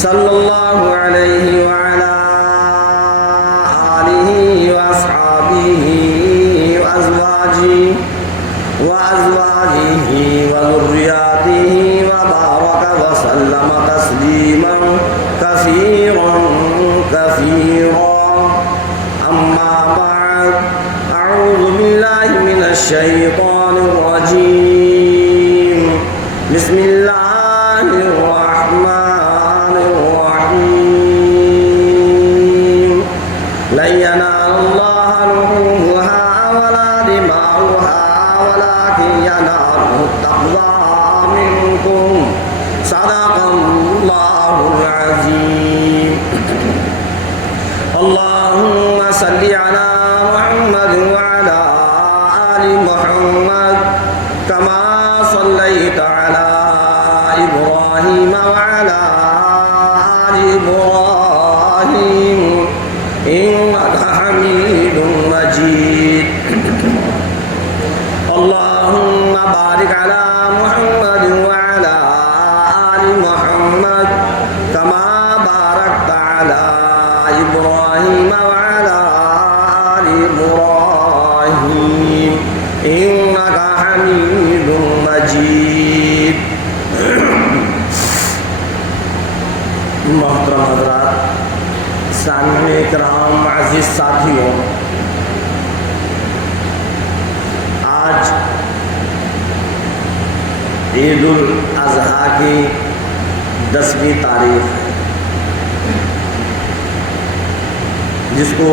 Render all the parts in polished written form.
صلی اللہ علیہ وعلا آلہ واصحابہ وازواجہ وذریاتہ وبارک وسلم تسلیما کثیرا کثیرا اما بعد اعوذ باللہ من الشیطان الرجیم بسم اللہ الرحمن الرحیم لن ينال اللہ لحومها ولا دماؤها ولكن يناله التقوى منكم صدق اللہ العظیم اللهم صل على محمد وعلى آل محمد كما صليت على إبراهيم وعلى آل إبراهيم إنك حميد مجيد اللهم بارك على محمد وعلى آل محمد كما باركت على إبراهيم وعلى آل إبراهيم إنك حميد مجيد محترم حضرات، سامعین کرام، عزیز ساتھیوں، آج عید الاضحیٰ کی 10ویں تاریخ ہے، جس کو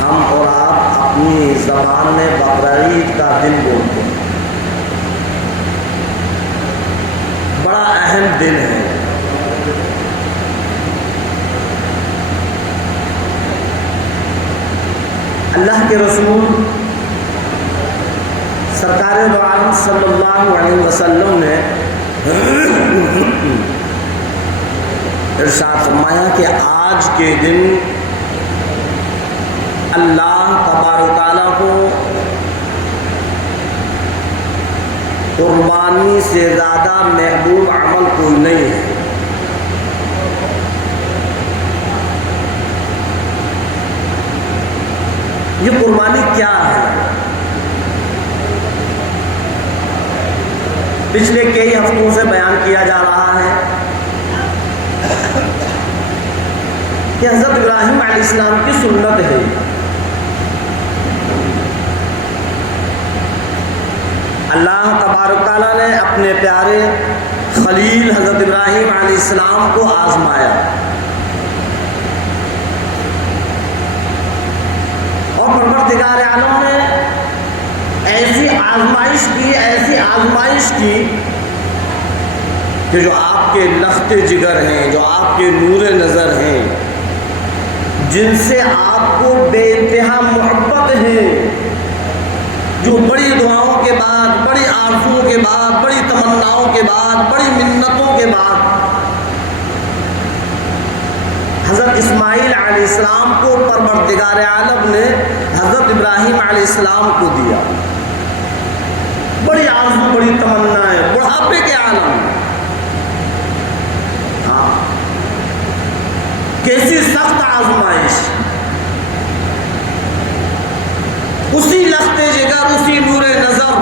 ہم اور آپ اپنی زبان میں بقرعید کا دن بولتے ہیں۔ بڑا اہم دن ہے۔ اللہ کے رسول سرکار دو عالم صلی اللہ علیہ وسلم نے ارشاد فرمایا کہ آج کے دن اللہ تبارک تعالیٰ کو قربانی سے زیادہ محبوب عمل کوئی نہیں ہے۔ یہ قربانی کیا ہے؟ پچھلے کئی ہفتوں سے بیان کیا جا رہا ہے کہ حضرت ابراہیم علیہ السلام کی سنت ہے اللہ تبارک تعالیٰ نے اپنے پیارے خلیل حضرت ابراہیم علیہ السلام کو آزمایا، اور پروردگار عالم نے ایسی آزمائش کی کہ جو آپ کے لخت جگر ہیں، جو آپ کے نور نظر ہیں، جن سے آپ کو بے انتہا محبت ہے، جو بڑی دعاؤں کے بعد، بڑی آرزوؤں کے بعد، بڑی تمناؤں کے بعد، بڑی منتوں کے بعد حضرت اسماعیل علیہ السلام کو پروردگار عالم نے حضرت ابراہیم علیہ السلام کو دیا۔ بڑی آرزو، بڑی تمنا ہے، بڑھاپے کے عالم۔ ہاں، کیسی سخت آزمائش! اسی لخت جگر، اسی نور نظر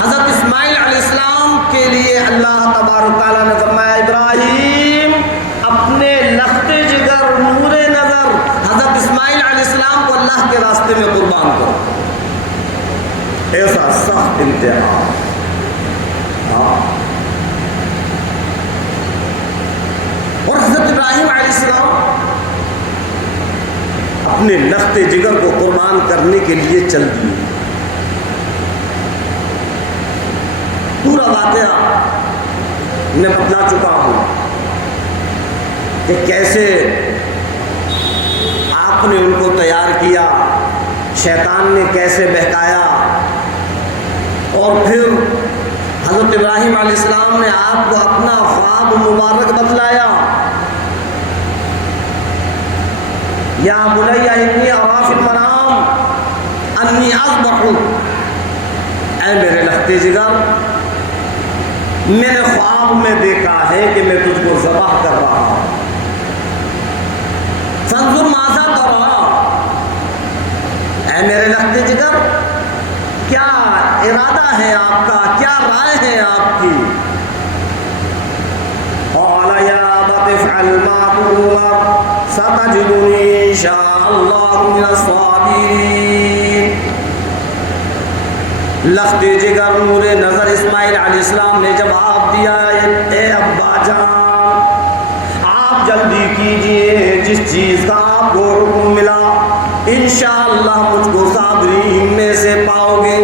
حضرت اسماعیل علیہ السلام کے لیے اللہ تبارک تعالیٰ نے فرمایا ابراہیم اپنے لخت جگر، نور نظر حضرت اسماعیل علیہ السلام کو اللہ کے راستے میں قربان کرو۔ ایسا سخت امتحان۔ اور حضرت ابراہیم علیہ السلام اپنے لخت جگر کو قربان کرنے کے لیے چل دیے۔ پورا واقعہ میں بتلا چکا ہوں کہ کیسے آپ نے ان کو تیار کیا، شیطان نے کیسے بہکایا، اور پھر حضرت ابراہیم علیہ السلام نے آپ کو اپنا خواب مبارک بتلایا۔ یا بنی انی اری فی المنام انی اذبحک، اے میرے لخت جگر، میں نے خواب خواب میں دیکھا ہے کہ میں تجھ کو ذبح کر رہا ہوں. فانظر ماذا ترى، اے میرے لخت جگر کیا ارادہ ہے آپ کا، کیا رائے ہے آپ کی؟ قال یا ابت افعل ما تؤمر ستجدنی ان شاء اللہ من الصابرین. لخت جگر نور نظر اسماعیل علیہ السلام نے جواب دیا، اے ابا جان آپ جلدی کیجئے، جس چیز کا آپ کو حکم ملا انشاءاللہ مجھ کو صابرین میں سے پاؤ گے.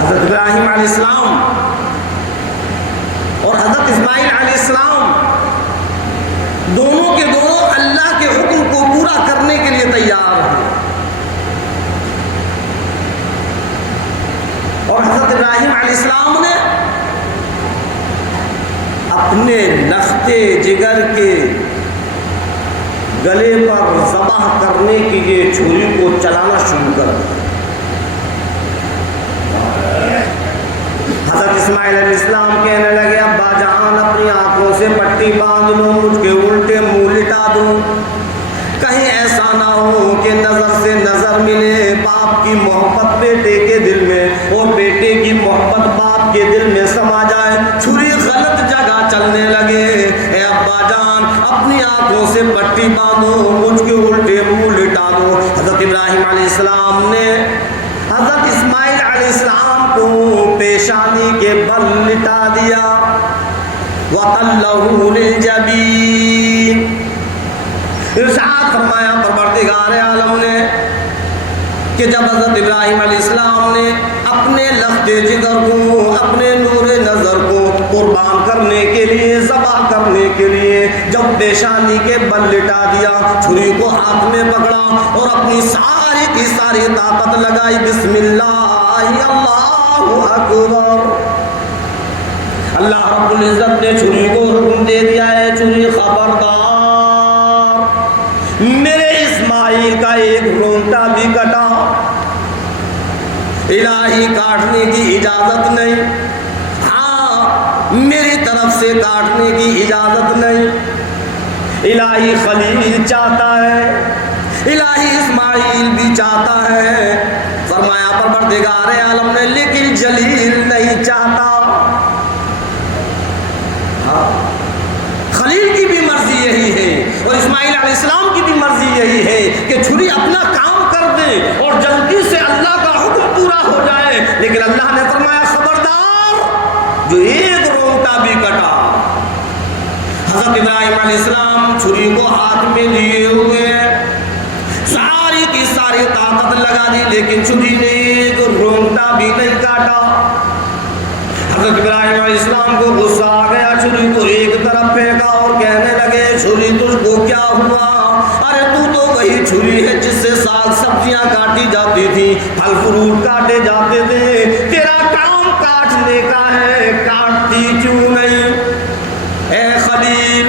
حضرت ابراہیم علیہ السلام اور حضرت اسماعیل علیہ السلام دونوں کے دونوں اللہ کے حکم کو پورا کرنے کے لیے تیار ہیں. اور حضرت ابراہیم علیہ السلام نے اپنے لخت جگر کے گلے پر ذبح کرنے کی یہ چھری کو چلانا شروع کر دیا. حضرت اسماعیل علیہ السلام کہنے لگے ابا جان اپنی آنکھوں سے پٹی باندھ لو، مجھ کے الٹے منہ لٹا دو، کہیں ایسا نہ ہو کہ نظر سے نظر ملے، باپ کی محبت بیٹے کے دل میں اور بیٹے کی محبت باپ کے دل میں سما جائے، چھری غلط جگہ چلنے لگے. اے ابا جان اپنی آنکھوں سے پٹی باندھو، مجھ کے الٹے منہ لٹا دو. حضرت ابراہیم علیہ السلام نے حضرت اسماعیل علیہ السلام کو پیشانی کے بل لٹا دیا. وَتَلَّهُ لِلْجَبِينِ. ارشاد فرمایا پروردگار عالم نے کہ جب حضرت ابراہیم علیہ السلام نے اپنے لخت جگر کو، اپنے نور نظر کو قربان کرنے کے لیے، ذبح کرنے کے لیے جب پیشانی کے بل لٹا دیا، چھری کو ہاتھ میں پکڑا اور اپنی ساری کی ساری طاقت لگائی، بسم اللہ اللہ اکبر. اللہ رب العزت نے چھری کو حکم دے دیا ہے، چھری خبردار میرے اسماعیل کا ایک رونٹا بھی کٹا، الہی کاٹنے کی اجازت نہیں، ہاں میری طرف سے کاٹنے کی اجازت نہیں. الہی خلیل چاہتا ہے، الہی اسماعیل بھی چاہتا ہے. فرمایا پروردگار عالم نے لیکن جلیل نہیں چاہتا. خلیل کی بھی مرضی یہی ہے اور اسماعیل علیہ السلام کی بھی مرضی یہی ہے کہ چھری اپنا کام کر دے اور جلدی سے اللہ کا حکم پورا ہو جائے. لیکن اللہ نے فرمایا خبردار جو ایک رونٹا بھی کٹا. حضرت ابراہیم علیہ السلام چھری کو ہاتھ میں لیے ہوئے ساری کی ساری طاقت لگا دی، لیکن چھری نے ایک رونٹا بھی نہیں کاٹا. حضرت ابراہیم علیہ السلام کو غصہ آ گیا، چھری کو ایک طرف پھینکا اور کہنے لگے چھری تجھ کو کیا ہوا؟ ارے تو وہی چھری ہے جس سے ساگ سبزیاں کاٹی جاتی تھی، پھل فروٹ کاٹے جاتے تھے، تیرا کام کاٹنے کا ہے، کاٹتی کیوں نہیں؟ اے خلیل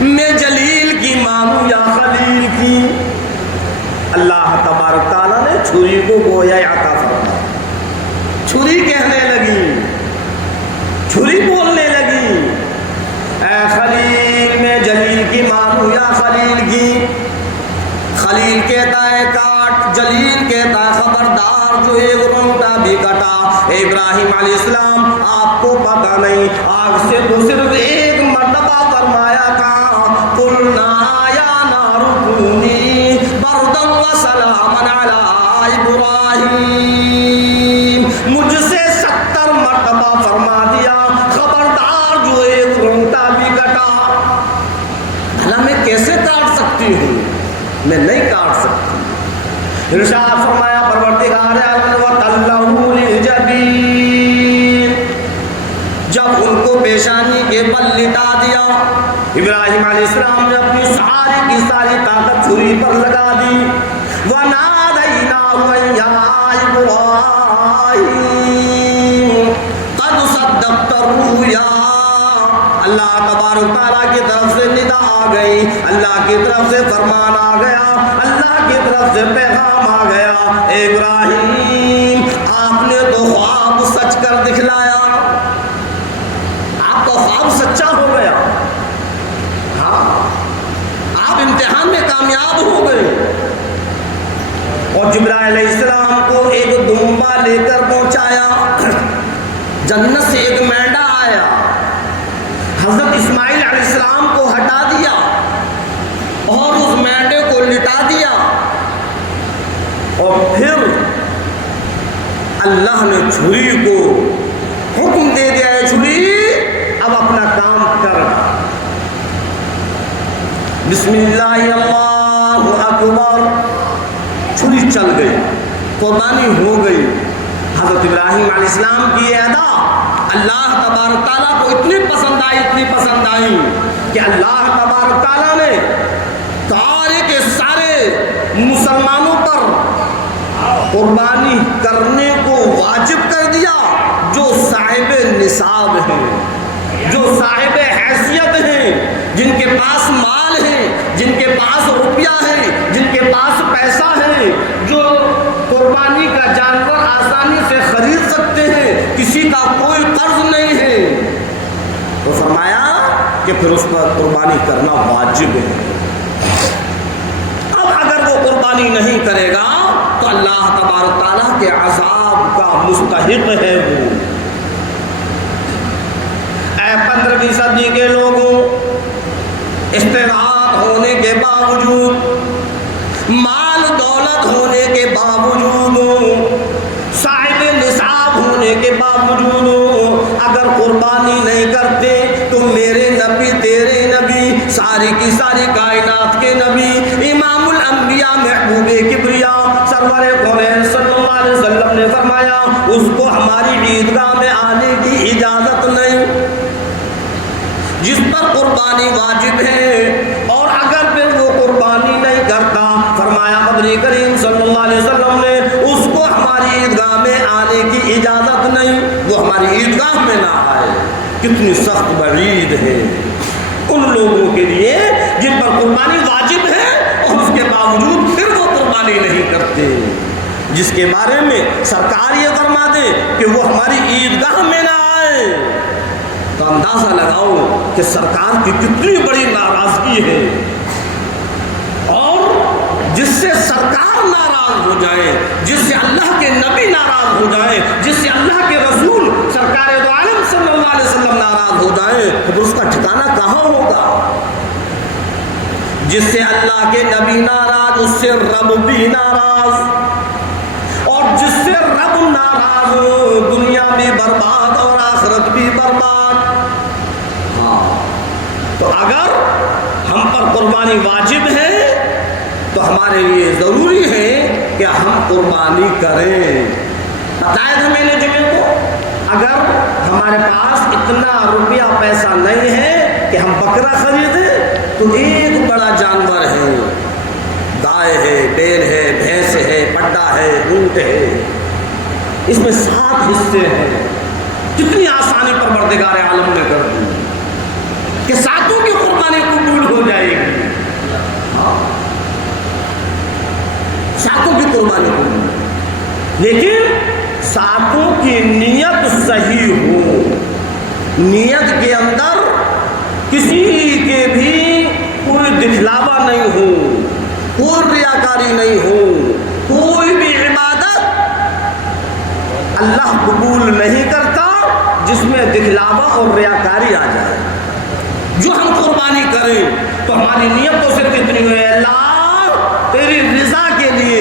میں جلیل کی مانوں یا خلیل کی؟ اللہ تبارک تعالیٰ نے چھری کو گویا عطا فرمایا. چھری کہنے لگی، چھری بولنے لگی اے خلیل میں جلیل کی مانوں یا خلیل کی؟ خلیل کہتا ہے کاٹ، جلیل کہتا ہے خبردار جو ایک رونٹا بھی کٹا. اے ابراہیم علیہ السلام آپ کو پتہ نہیں آگ سے تو صرف ایک مرتبہ فرمایا تھا قُلْنَا يَا نَارُ كُونِي بَرْدًا وَسَلَامًا عَلَىٰ إِبْرَاهِيمَ. مجھ سے 70 مرتبہ فرما دیا خبردار جو ایک رونٹا بھی کٹا. بھلا میں کیسے کاٹ سکتی ہوں؟ میں نہیں کاٹ سکتی. ارشاد فرمایا پروردگار عالم وَتَلَّهُ لِلْجَبِينِ. جب ان کو پیشانی کے بل لٹا دیا، ابراہیم علیہ السلام نے اپنی ساری کی ساری طاقت چھری پر لگا دی. وَنَادَيْنَاهُ يَا إِبْرَاهِيمُ قَدْ صَدَّقْتَ الرُّؤْيَا. اللہ تبارک تعالیٰ کی طرف سے ندا آ گئی، اللہ کی طرف سے فرمان آ گیا، اللہ کی طرف سے پیغام آ گیا، اے ابراہیم آپ نے تو خواب سچ کر دکھلایا، آپ کا خواب سچا ہو گیا، ہاں آپ امتحان میں کامیاب ہو گئے۔ اور جبرائیل علیہ السلام کو ایک دمبا لے کر پہنچایا، جنت سے ایک مینڈا آیا، حضرت اسماعیل علیہ السلام کو ہٹا دیا اور اس مینڈے کو لٹا دیا، اور پھر اللہ نے چھری کو حکم دے دیا، ہے چھری اب اپنا کام کر، بسم اللہ اللہ اکبر، چھری چل گئی، قربانی ہو گئی۔ حضرت ابراہیم علیہ السلام کی یہ ادا اللہ تبارک تعالیٰ کو اتنی پسند آئی کہ اللہ تبارک تعالیٰ نے سارے کے سارے مسلمانوں پر قربانی کرنے کو واجب کر دیا، جو صاحب نصاب ہیں، جو صاحب حیثیت ہیں، جن کے پاس مال ہے، جن کے پاس روپیہ ہے، جن کے پاس پیسہ ہے، جو قربانی کا جانور آسانی سے خرید سکتے ہیں، کسی کا کوئی قرض نہیں ہے، تو فرمایا کہ پھر اس پر قربانی کرنا واجب ہے۔ اب اگر وہ قربانی نہیں کرے گا تو اللہ تبارک تعالیٰ کے عذاب کا مستحق ہے وہ۔ اے 15ویں صدی کے لوگوں، استطاعت ہونے کے باوجود، مال دولت ہونے کے باوجود، صاحب نصاب ہونے کے باوجود اگر قربانی نہیں کرتے تو میرے نبی، تیرے نبی، ساری کی ساری کائنات کے نبی، امام الانبیاء محبوب کبریا سرور کونین صلی اللہ علیہ وسلم نے فرمایا اس کو ہماری عیدگاہ میں آنے کی اجازت نہیں، جس پر قربانی واجب ہے، اور اگر پھر وہ قربانی نہیں کرتا، فرمایا مدنی کریم صلی اللہ علیہ وسلم نے اس کو ہماری عیدگاہ میں آنے کی اجازت نہیں، وہ ہماری عیدگاہ میں نہ آئے۔ کتنی سخت وعید ہے ان لوگوں کے لیے جن پر قربانی واجب ہے اور اس کے باوجود پھر وہ قربانی نہیں کرتے، جس کے بارے میں سرکار یہ فرما دے کہ وہ ہماری عیدگاہ میں نہ آئے، تو اندازہ لگاؤ کہ سرکار کی کتنی بڑی ناراضگی ہے۔ اور جس سے سرکار ناراض ہو جائے، جس سے اللہ کے نبی ناراض ہو جائے، جس سے اللہ کے رسول سرکار دو عالم صلی اللہ علیہ وسلم ناراض ہو جائے تو اس کا ٹھکانہ کہاں ہوگا؟ جس سے اللہ کے نبی ناراض، اس سے رب بھی ناراض، اور جس سے رب ناراض ہو دنیا بھی برباد اور آخرت بھی برباد۔ ہاں، تو اگر ہم پر قربانی واجب ہے تو ہمارے لیے ضروری ہے کہ ہم قربانی کریں۔ بتایا تھا میں نے جمعے کو، اگر ہمارے پاس اتنا روپیہ پیسہ نہیں ہے کہ ہم بکرا خریدیں تو ایک بڑا جانور ہے، گائے ہے، بیل ہے، بھینس ہے، پڈا ہے، اونٹ ہے، اس میں 7 حصے ہیں، کتنی آسانی پروردگار عالم نے کر دی کہ 7 کی قربانی قبول ہو جائے گی۔ 7 کی قربانی قبول، لیکن 7 کی نیت صحیح ہو، نیت کے اندر کسی کے بھی کوئی دکھلاوا نہیں ہو، کوئی ریاکاری نہیں ہو، کوئی بھی عبادت اللہ قبول نہیں کرتا جس میں دکھلاوا اور ریاکاری آ جائے۔ جو ہم قربانی کریں تو ہماری نیت تو صرف اتنی ہوئے، اللہ تیری رضا کے لیے،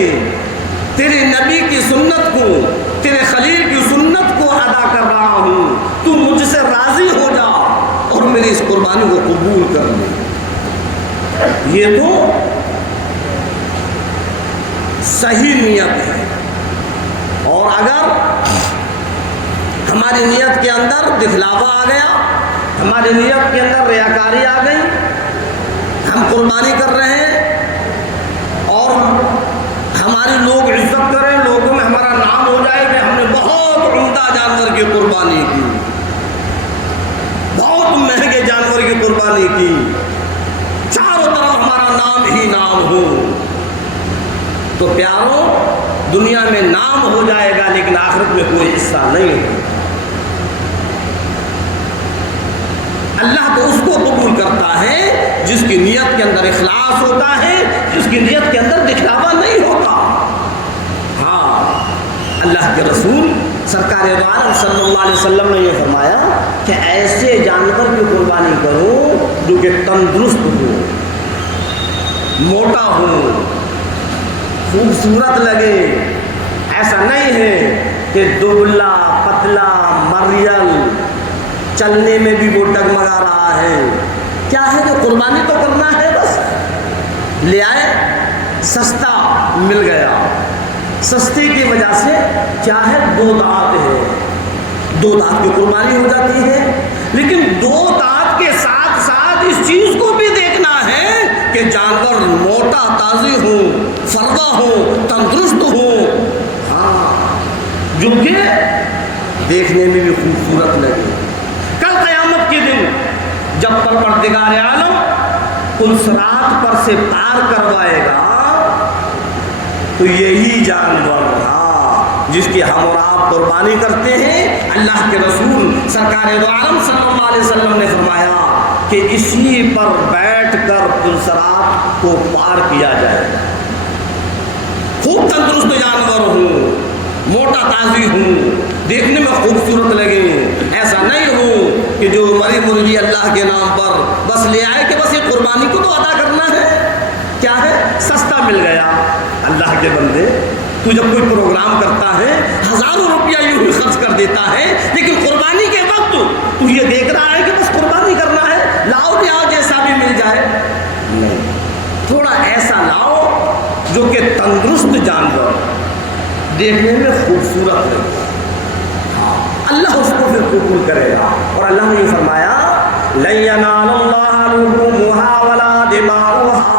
تیرے نبی کی سنت کو، تیرے خلیل کی سنت کو ادا کر رہا ہوں، تو مجھ سے راضی ہو جا اور میری اس قربانی کو قبول کر لے۔ یہ تو صحیح نیت ہے۔ اور اگر ہماری نیت کے اندر دکھلاوا آ گیا، ہماری نیت کے اندر ریاکاری آ گئی، ہم قربانی کر رہے ہیں اور ہماری لوگ عزت کریں، لوگوں میں ہمارا نام ہو جائے کہ ہم نے بہت عمدہ جانور کی قربانی کی، بہت مہنگے جانور کی قربانی کی، چاروں طرف ہمارا نام ہی نام ہو، تو پیاروں دنیا میں نام ہو جائے گا لیکن آخرت میں کوئی حصہ نہیں ہوگا۔ اللہ تو اس کو قبول کرتا ہے جس کی نیت کے اندر اخلاص ہوتا ہے، جس کی نیت کے اندر دکھلاوا نہیں ہوتا۔ ہاں، اللہ کے رسول سرکار دو عالم صلی اللہ علیہ وسلم نے یہ فرمایا کہ ایسے جانور کی قربانی کرو جو کہ تندرست ہو، موٹا ہو، خوبصورت لگے۔ ایسا نہیں ہے کہ دبلا پتلا مریل چلنے میں بھی وہ ڈگمگا رہا ہے۔ کیا ہے کہ قربانی تو کرنا ہے، بس لے آئے، سستا مل گیا، سستے کی وجہ سے کیا ہے 2 دانت ہے، 2 دانت کی قربانی ہو جاتی ہے۔ لیکن 2 دانت کے ساتھ ساتھ اس چیز کو بھی دیکھنا ہے کہ جانور موٹا تازی ہو، فربا ہو، تندرست ہو، ہاں، جو کہ دیکھنے میں بھی خوبصورت لگے۔ کل قیامت کے دن جب پروردگار عالم ان صراط پر سے پار کروائے گا تو یہی جانور جس کی ہم اور آپ قربانی کرتے ہیں، اللہ کے رسول سرکار دو عالم صلی اللہ علیہ وسلم نے فرمایا کہ اسی پر بیٹھ کر پلصراط کو پار کیا جائے۔ خوب تندرست جانور ہوں، موٹا تازی ہوں، دیکھنے میں خوبصورت لگے، ایسا نہیں ہو کہ جو مری مرغی اللہ کے نام پر بس لے آئے کہ بس یہ قربانی کو تو ادا کرنا ہے۔ کیا ہے؟ سستا مل گیا۔ اللہ کے بندے، تو جب کوئی پروگرام کرتا ہے ہزاروں روپیہ یوں ہی خرچ کر دیتا ہے، لیکن قربانی کے وقت تو یہ دیکھ رہا ہے کہ بس قربانی کرنا ہے، لاؤ بھی آؤ جیسا بھی مل جائے۔ نہیں، تھوڑا ایسا لاؤ جو کہ تندرست جانور، دیکھنے میں خوبصورت لگے، اللہ اس کو پھر قبول کرے گا۔ اور اللہ نے یہ فرمایا لَن يَنَالَ اللَّهَ لُحُومُهَا وَلَا دِمَاؤُهَا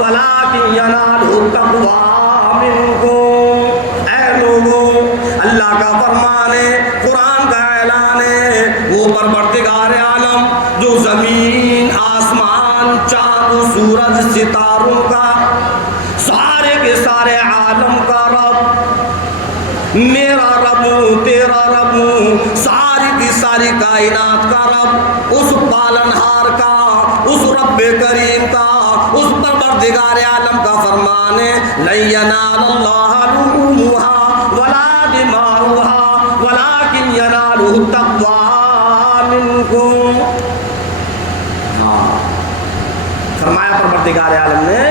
وَلَٰكِن يَنَالُهُ التَّقْوَىٰ مِنكُمْ۔ اے لوگوں، اللہ کا فرمان ہے، قرآن کا اعلان ہے، وہ پروردگار عالم جو زمین، آسمان، چاند، سورج، ستاروں کا، سارے کے سارے عالم کا رب، میرا رب، تیرا رب، ساری کی ساری کائنات کا رب، اس پالنہار کا، اس رب کریم کا، اس پروردگار عالم کا فرمان ہے لَن يَنَالَ اللَّهَ لُحُومُهَا وَلَا دِمَاؤُهَا وَلَٰكِن يَنَالُهُ التَّقْوَىٰ مِنكُمْ۔ فرمایا پروردگار عالم نے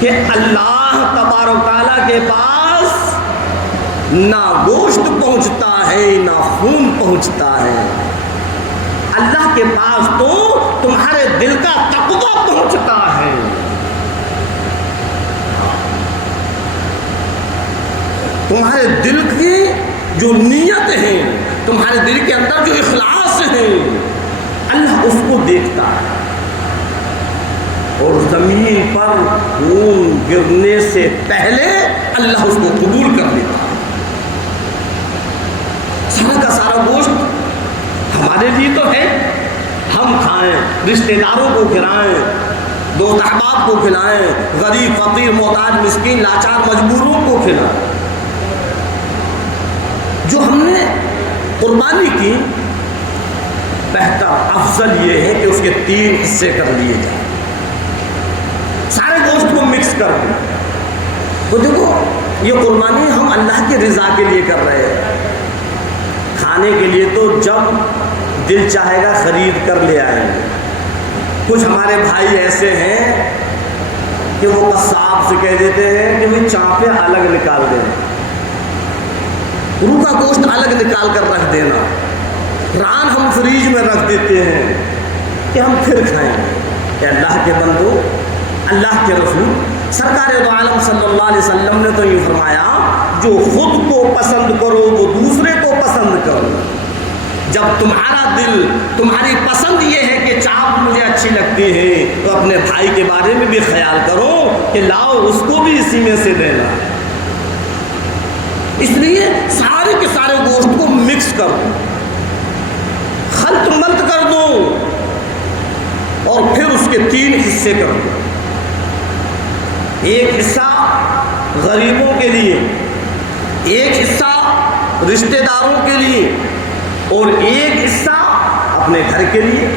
کہ اللہ تبارک تعالیٰ کے پاس نہ گوشت پہنچتا ہے نہ خون پہنچتا ہے، اللہ کے پاس تو تمہارے دل کا تقویٰ پہنچتا ہے۔ تمہارے دل کی جو نیت ہے، تمہارے دل کے اندر جو اخلاص ہے، اللہ اس کو دیکھتا ہے، اور زمین پر خون گرنے سے پہلے اللہ اس کو قبول کر لیتا ہے۔ سارا کا سارا گوشت ہمارے لیے تو ہے، ہم کھائیں، رشتہ داروں کو کھلائیں، دوست احباب کو کھلائیں، غریب فقیر محتاج مسکین لاچار مجبوروں کو کھلائیں۔ جو ہم نے قربانی کی، بہتر افضل یہ ہے کہ اس کے 3 حصے کر لیے جائیں، سارے گوشت کو مکس کر دیں۔ تو دیکھو، یہ قربانی ہم اللہ کی رضا کے لیے کر رہے ہیں، کھانے کے لیے تو جب دل چاہے گا خرید کر لے آئیں گے۔ کچھ ہمارے بھائی ایسے ہیں کہ وہ قصاب سے کہہ دیتے ہیں کہ وہ چانپیں الگ نکال دینا، روح کا گوشت الگ نکال کر رکھ دینا، ران ہم فریج میں رکھ دیتے ہیں کہ ہم پھر کھائیں گے۔ کہ اللہ کے بندو، اللہ کے رسول سرکار دو عالم صلی اللہ علیہ وسلم نے تو یہ فرمایا جو خود کو پسند کرو وہ دوسرے کو پسند کرو۔ جب تمہارا دل، تمہاری پسند یہ ہے کہ چاپ مجھے اچھی لگتی ہے، تو اپنے بھائی کے بارے میں بھی خیال کرو کہ لاؤ اس کو بھی اسی میں سے دینا۔ اس لیے سارے کے سارے گوشت کو مکس کر دو، خلط ملط کر دو، اور پھر اس کے 3 حصے کر دو۔ ایک حصہ غریبوں کے لیے، ایک حصہ رشتہ داروں کے لیے، اور ایک حصہ اپنے گھر کے لیے.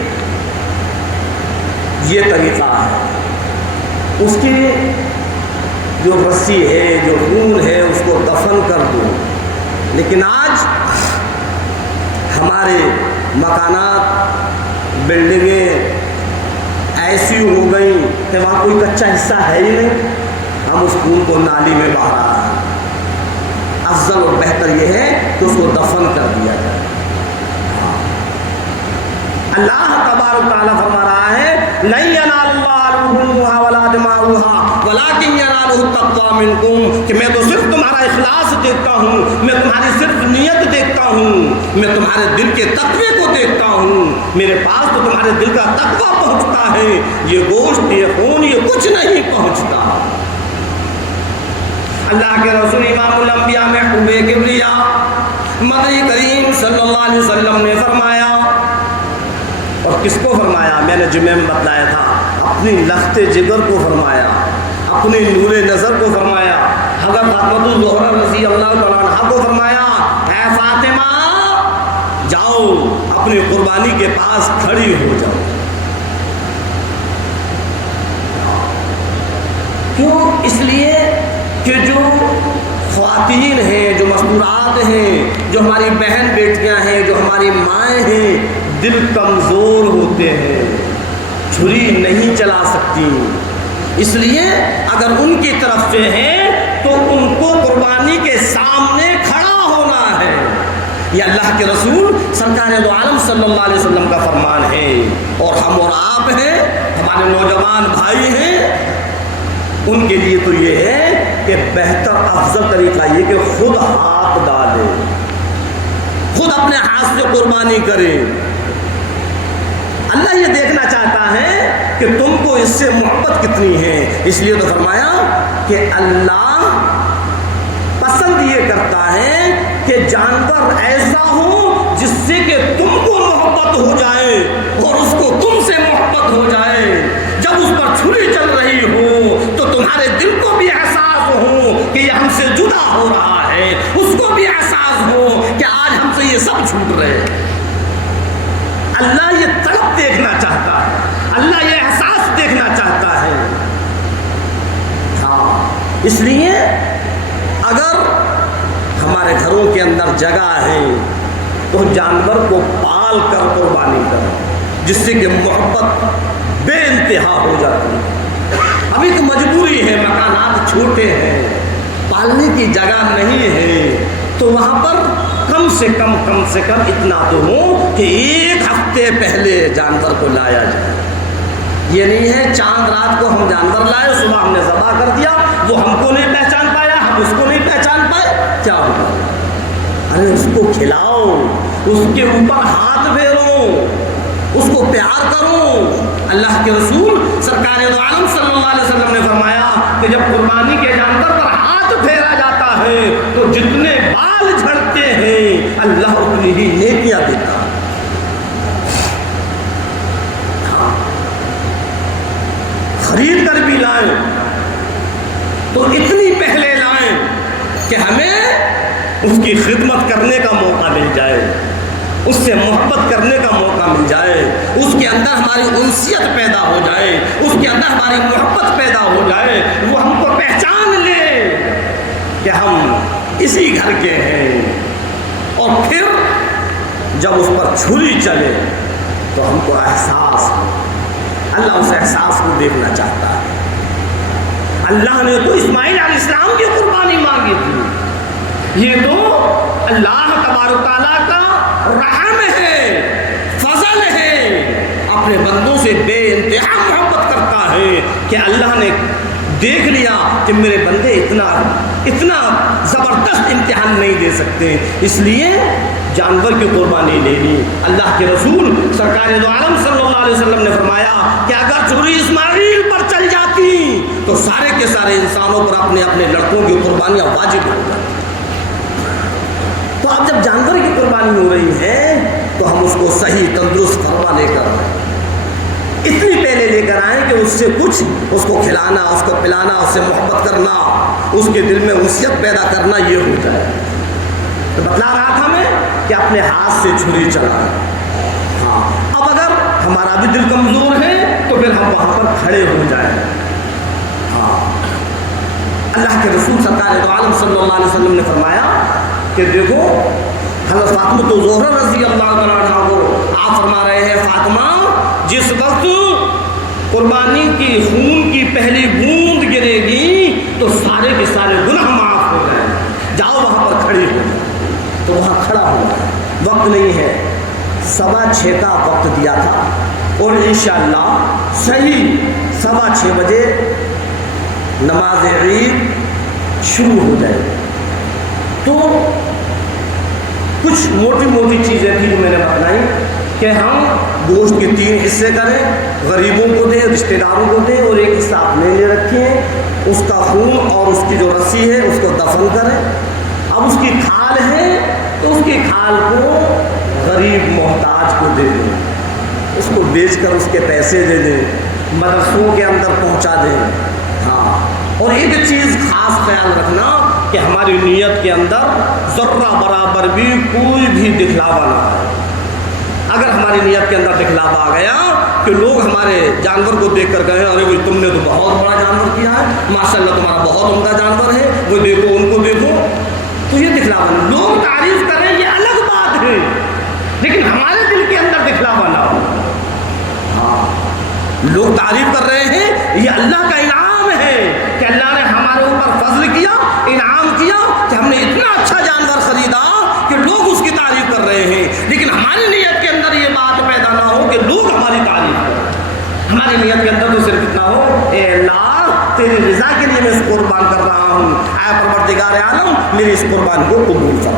یہ طریقہ ہے. اس کی جو رسی ہے، جو خون ہے، اس کو دفن کر دو. لیکن آج ہمارے مکانات، بلڈنگیں ایسی ہو گئیں کہ وہاں کوئی کچا حصہ ہے ہی نہیں. ہم اس خون کو نالی میں بہا رہا ہے. افضل اور بہتر یہ ہے کہ اس کو دفن کر دیا جائے. اللہ تبارک تعالیٰ فرما رہا ہے لن ینال اللہ لحومها ولا دماؤها ولکن ینالہ التقوی منکم، کہ میں تو صرف تمہارا اخلاص دیکھتا ہوں، میں تمہاری صرف نیت دیکھتا ہوں، میں تمہارے دل کے تقوی کو دیکھتا ہوں. میرے پاس تو تمہارے دل کا تقوی پہنچتا ہے، یہ گوشت، یہ خون، یہ کچھ نہیں پہنچتا. اللہ کے رسول امام الانبیاء محبوب کبریا مدنی کریم صلی اللہ علیہ وسلم نے فرمایا، اور کس کو فرمایا؟ میں نے جمعہ میں بتلایا تھا، اپنی لخت جگر کو فرمایا، اپنی نور نظر کو فرمایا، حضرت فاطمہ الزہرا رضی اللہ تعالیٰ عنہا کو فرمایا اے فاطمہ جاؤ اپنی قربانی کے پاس کھڑی ہو جاؤ. کیوں؟ اس لیے کہ جو خواتین ہیں، جو مستورات ہیں، جو ہماری بہن بیٹیاں ہیں، جو ہماری مائیں ہیں، دل کمزور ہوتے ہیں، چھری نہیں چلا سکتی. اس لیے اگر ان کی طرف سے ہیں تو ان کو قربانی کے سامنے کھڑا ہونا ہے. یہ اللہ کے رسول سرکار دو عالم صلی اللہ علیہ وسلم کا فرمان ہے. اور ہم اور آپ ہیں، ہمارے نوجوان بھائی ہیں، ان کے لیے تو یہ ہے کہ بہتر افضل طریقہ یہ کہ خود ہاتھ ڈالے، خود اپنے ہاتھ سے قربانی کرے. اللہ یہ دیکھنا چاہتا ہے کہ تم کو اس سے محبت کتنی ہے. اس لیے تو فرمایا کہ اللہ پسند یہ کرتا ہے کہ جانور ایسا ہو جس سے کہ تم کو محبت ہو جائے اور اس کو تم سے محبت ہو جائے. جب اس پر چھری چل رہی ہو تو تمہارے دل کو بھی احساس ہو کہ یہ ہم سے جدا ہو رہا ہے، اس کو بھی احساس ہو کہ آج ہم سے یہ سب چھوٹ رہے ہیں. اللہ یہ طلب دیکھنا چاہتا ہے، اللہ یہ احساس دیکھنا چاہتا ہے. ہاں، اس لیے اگر ہمارے گھروں کے اندر جگہ ہے تو جانور کو پال کر قربانی کرو، جس سے کہ محبت بے انتہا ہو جاتی ہے. ابھی تو مجبوری ہے، مکانات چھوٹے ہیں، پالنے کی جگہ نہیں ہے، تو وہاں پر کم سے کم اتنا تو ہو کہ ایک ہفتے پہلے جانور کو لایا جائے. یہ نہیں ہے چاند رات کو ہم جانور لائے، صبح ہم نے ذبح کر دیا، وہ ہم کو نہیں پہچان پایا، ہم اس کو نہیں پہچان پائے، کیا ہوگا؟ ارے اس کو کھلاؤ، اس کے اوپر ہاتھ پھیرو، اس کو پیار کرو. اللہ کے رسول سرکار دو عالم صلی اللہ علیہ وسلم نے فرمایا کہ جب قربانی کے جانور پر ہاتھ پھیرا جاتا ہے تو جتنے بال جھڑتے ہیں اللہ اتنی ہی نیکیاں دیتا ہے. خرید کر بھی لائیں تو اتنی پہلے لائیں کہ ہمیں اس کی خدمت کرنے کا موقع مل جائے، اس سے محبت کرنے کا موقع مل جائے، اس کے اندر ہماری انسیت پیدا ہو جائے، اس کے اندر ہماری محبت پیدا ہو جائے، وہ ہم کو پہچان لے کہ ہم اسی گھر کے ہیں. اور پھر جب اس پر چھری چلے تو ہم کو احساس ہو. اللہ اس احساس کو دیکھنا چاہتا ہے. اللہ نے تو اسماعیل علیہ السلام کی قربانی مانگی تھی. یہ تو اللہ تبارک تعالیٰ کا رحم ہے، فضل ہے، اپنے بندوں سے بے انتہا محبت کرتا ہے کہ اللہ نے دیکھ لیا کہ میرے بندے اتنا زبردست امتحان نہیں دے سکتے، اس لیے جانور کی قربانی لے لی. اللہ کے رسول سرکار دو عالم صلی اللہ علیہ وسلم نے فرمایا کہ اگر چھری اسماعیل پر چل جاتی تو سارے کے سارے انسانوں پر اپنے اپنے لڑکوں کی قربانیاں واجب ہو جاتی. تو اب جب جانور کی قربانی ہو رہی ہے تو ہم اس کو صحیح تندرست فرما لے کر اتنی پہلے لے کر آئیں کہ اس سے کچھ اس کو کھلانا، اس کو پلانا، اس سے محبت کرنا، اس کے دل میں انسیت پیدا کرنا یہ ہو جائے۔ تو بتلا رہا تھا میں کہ اپنے ہاتھ سے چھری چلائیں۔ ہاں، اب اگر ہمارا بھی دل کمزور ہے تو پھر ہم وہاں پر کھڑے ہو جائیں۔ ہاں، اللہ کے رسول سرکار دو عالم صلی اللہ علیہ وسلم نے فرمایا کہ دیکھو حضرت فاطمہ زہرا رضی اللہ عنہا کو آپ فرما رہے ہیں، فاطمہ جس وقت قربانی کی خون کی پہلی بوند گرے گی تو سارے کے سارے گناہ معاف ہو جائیں، جاؤ وہاں پر کھڑی ہو جائے۔ تو وہاں کھڑا ہو جائے، وقت نہیں ہے، 6:15 کا وقت دیا تھا اور انشاءاللہ صحیح 6:15 بجے نماز عید شروع ہو جائے۔ تو کچھ موٹی موٹی چیزیں تھیں جو میں نے بتلائی کہ ہم گوشت کے 3 حصے کریں، غریبوں کو دیں، رشتہ داروں کو دیں، اور ایک حصہ اپنے لیے رکھیں، اس کا خون اور اس کی جو رسی ہے اس کو دفن کریں۔ اب اس کی کھال ہے تو اس کی کھال کو غریب محتاج کو دے دیں، اس کو بیچ کر اس کے پیسے دے دیں، مدرسوں کے اندر پہنچا دیں۔ ہاں، اور ایک چیز خاص خیال رکھنا کہ ہماری نیت کے اندر ذرہ برابر بھی کوئی بھی دکھلاوا نہ آئے۔ اگر ہماری نیت کے اندر دکھلاوا آ گیا کہ لوگ ہمارے جانور کو دیکھ کر کہیں ارے وہ تم نے تو بہت بڑا جانور کیا ہے، ماشاءاللہ تمہارا بہت عمدہ جانور ہے، وہ دیکھو ان کو دیکھو، تو یہ دکھلاوا نہیں۔ لوگ تعریف کریں یہ الگ بات ہے، لیکن ہمارے دل کے اندر دکھلاوا نہ ہو۔ ہاں، لوگ تعریف کر رہے ہیں، یہ اللہ کا انعام ہے کہ اللہ نے ہمارے اوپر فضل کیا، انعام کیا کہ ہم نے اتنا اچھا جانور خریدا کہ لوگ اس کی تعریف کر رہے ہیں، لیکن ہماری نیت کے اندر یہ بات پیدا نہ ہو کہ لوگ ہماری تعریف کریں۔ ہماری نیت کے اندر تو صرف اتنا ہو، اے اللہ تیری رضا کے لیے میں اس قربان کر رہا ہوں، اے پروردگار عالم میری اس قربان کو قبول کر۔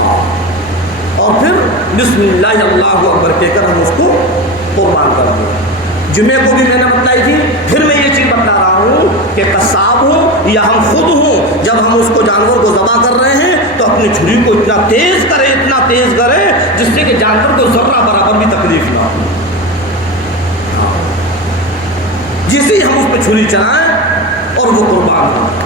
ہاں، اور پھر بسم اللہ اللہ اکبر کہہ کر ہم اس کو قربان کر دیں۔ جمعے کو بھی میں نے بتلائی تھی، پھر میں یہ چیز بتا رہا ہوں کہ قصاب ہوں یا ہم خود ہوں، جب ہم اس کو جانور کو ذبح کر رہے ہیں تو اپنی چھری کو اتنا تیز کریں جس سے کہ جانور کو ذرہ برابر بھی تکلیف نہ ہو۔ جسے ہم اس پہ چھری چلائیں اور وہ قربان ہو۔